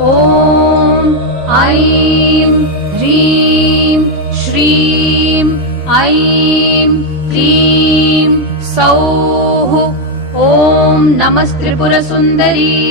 ॐ ऐं ह्रीं श्रीं ऐं क्लीं सौः ॐ नमस्त्रिपुरसुन्दरी।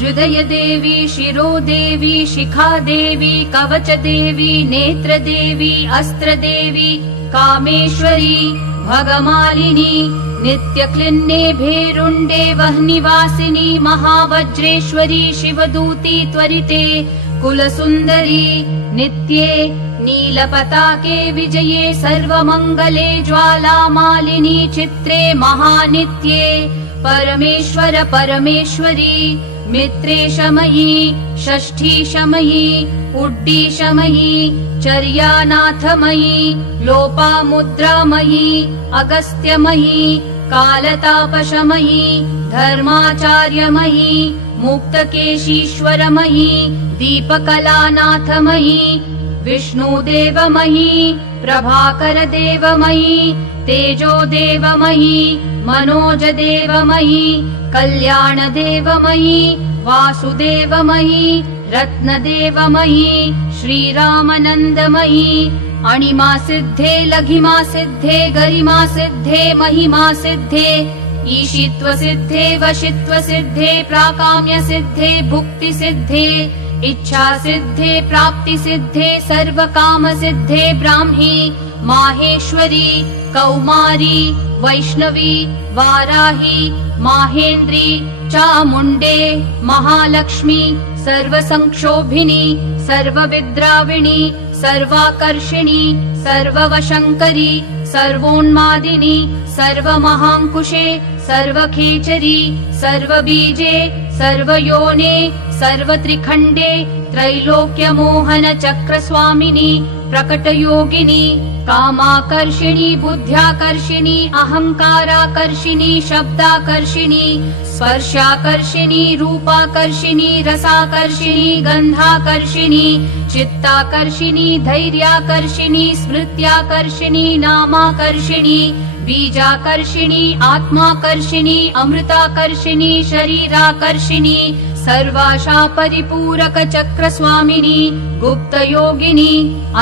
हृदयदेवी, शिरोदेवी, शिखादेवी, कवचदेवी, नेत्रदेवी, अस्त्रदेवी, कामेश्वरी, भगमालिनी, नित्यक्लिन्ने भेरुण्डे वह्निवासिनी, महावज्रेश्वरी, शिवदूती त्वरिते, कुलसुन्दरी, नित्ये नीलपताके विजये, सर्वमङ्गले, ज्वालामालिनी, चित्रे महानित्ये, परमेश्वर परमेश्वरी, मित्रेशमयी, षष्ठीशमयी, उड्डीशमयी, चर्यानाथमयी, लोपामुद्रामयी, अगस्त्यमयी, कालतापशमयी, धर्माचार्यमयी, मुक्तकेशीश्वरमयी, दीपकलानाथमयी, विष्णुदेवमयी, प्रभाकरदेवमयी, तेजोदेवमयी, मनोजदेवमयी, कल्याणदेवमयी, वासुदेवमयी, रत्नदेवमयी, श्रीरामनन्दमयी, अणिमासिद्धे, लघिमासिद्धे, गरिमासिद्धे, महिमासिद्धे, ईशित्वसिद्धे, वशित्वसिद्धे, प्राकाम्यसिद्धे, भुक्तिसिद्धे, इच्छासिद्धे, प्राप्तिसिद्धे, सर्वकामसिद्धे, ब्राह्मी, माहेश्वरी, कौमारी, वैष्णवी, वाराही, माहेन्द्री, चामुण्डे, महालक्ष्मी, सर्वसंक्षोभिनी, सर्वविद्राविणी, सर्वाकर्षिणी, सर्ववशङ्करी, सर्वोन्मादिनी, सर्वमहाङ्कुशे, सर्वखेचरी, सर्वबीजे, सर्वयोने, सर्वत्रिखण्डे, त्रैलोक्यमोहन चक्रस्वामिनी, प्रकटयोगिनी, कामाकर्षिणी, बुद्ध्याकर्षिणी, अहङ्काराकर्षिणी, शब्दाकर्षिणी, स्पर्शाकर्षिणी, रूपाकर्षिणी, रसाकर्षिणी, गन्धाकर्षिणी, चित्ताकर्षिणी, धैर्याकर्षिणी, स्मृत्याकर्षिणी, नामाकर्षिणी, बीजाकर्षिणी, आत्माकर्षिणी, अमृताकर्षिणी, शरीराकर्षिणी, सर्वाशा परिपूरक चक्रस्वामिनी, गुप्तयोगिनी,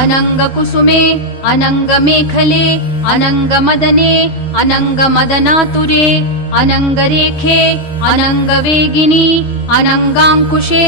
अनङ्गकुसुमे, अनङ्गमेखले, अनङ्गमदने, अनङ्गमदनातुरे, अनङ्गरेखे, अनङ्गवेगिनी, अनङ्गाङ्कुशे,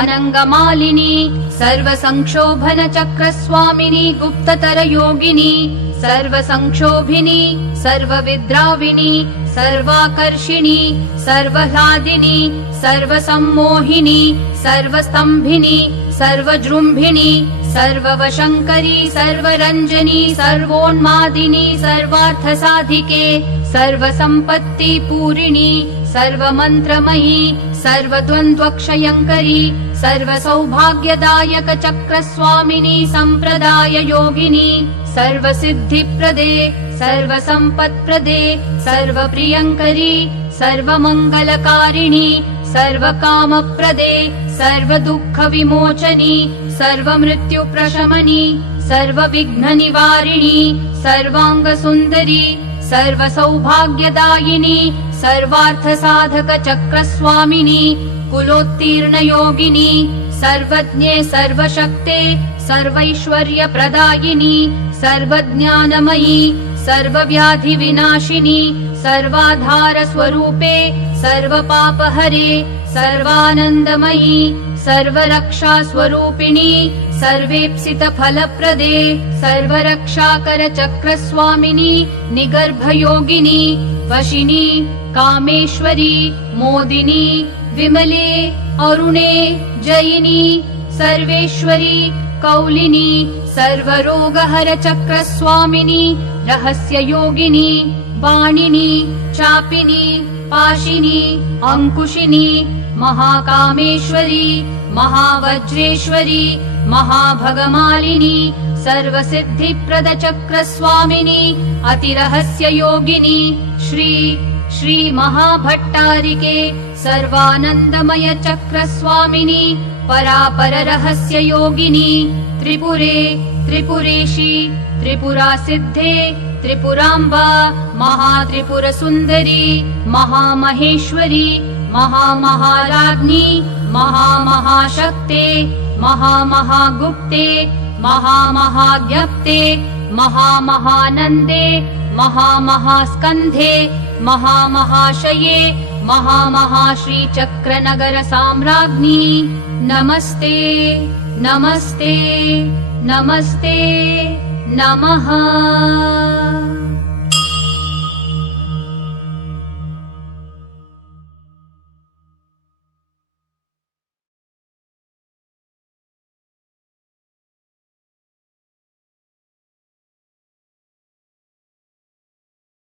अनङ्गमालिनी, सर्वसंक्षोभन चक्रस्वामिनी, गुप्ततरयोगिनी, सर्वसंक्षोभिनी, सर्वविद्राविणी, सर्वाकर्षिणी, सर्वह्लादिनी, सर्वसम्मोहिनी, सर्वस्तम्भिनी, सर्वजृम्भिणी, सर्ववशङ्करी, सर्वरञ्जनी, सर्वोन्मादिनी, सर्वार्थसाधिके, सर्वसम्पत्तिपूरिणी, सर्वमन्त्रमयी, सर्वद्वन्द्वक्षयङ्करी, सर्वसौभाग्यदायक चक्रस्वामिनी, सम्प्रदाययोगिनी, सर्वसिद्धिप्रदे, सर्वसम्पत्प्रदे, सर्वप्रियङ्करी, सर्वमङ्गलकारिणी, सर्वकामप्रदे, सर्वदुःखविमोचनी, सर्वमृत्युप्रशमनी, सर्वविघ्ननिवारिणी, सर्वाङ्गसुन्दरी, सर्वसौभाग्यदायिनी, सर्वार्थसाधक चक्रस्वामिनी, कुलोत्तीर्णयोगिनी, सर्वज्ञे, सर्वशक्ते, सर्वैश्वर्यप्रदायिनी, सर्वज्ञानमयी, सर्वव्याधिविनाशिनी, सर्वाधारस्वरूपे, सर्वपापहरे, सर्वानन्दमयी, सर्वरक्षास्वरूपिणी, सर्वेप्सितफलप्रदे, सर्वरक्षाकरचक्रस्वामिनी, निगर्भयोगिनी, वशिनी, कामेश्वरी, मोदिनी, विमले, अरुणे, जयिनी, सर्वेश्वरी, कौलिनी, सर्वरोगहर चक्रस्वामिनी, रहस्ययोगिनी, वाणिनी, चापिनी, पाशिनी, अंकुशिनी, महाकामेश्वरी, महावज्रेश्वरी, महाभगमालिनी, सर्वसिद्धिप्रद चक्रस्वामिनी, अतिरहस्ययोगिनी, श्री महाभट्टारिके, सर्वानन्दमय चक्रस्वामिनी, परापररहस्ययोगिनी, त्रिपुरे, त्रिपुरेशी, त्रिपुरासिद्धे, त्रिपुराम्बा, महात्रिपुरसुन्दरी, महामहेश्वरी, महामहाराज्ञी महामहाशक्ते महामहागुप्ते महामहाज्ञप्ते महामहानन्दे महामहास्कन्धे महामहाशये महामहाश्रीचक्रनगरसाम्राज्ञी नमस्ते नमस्ते नमस्ते नमः।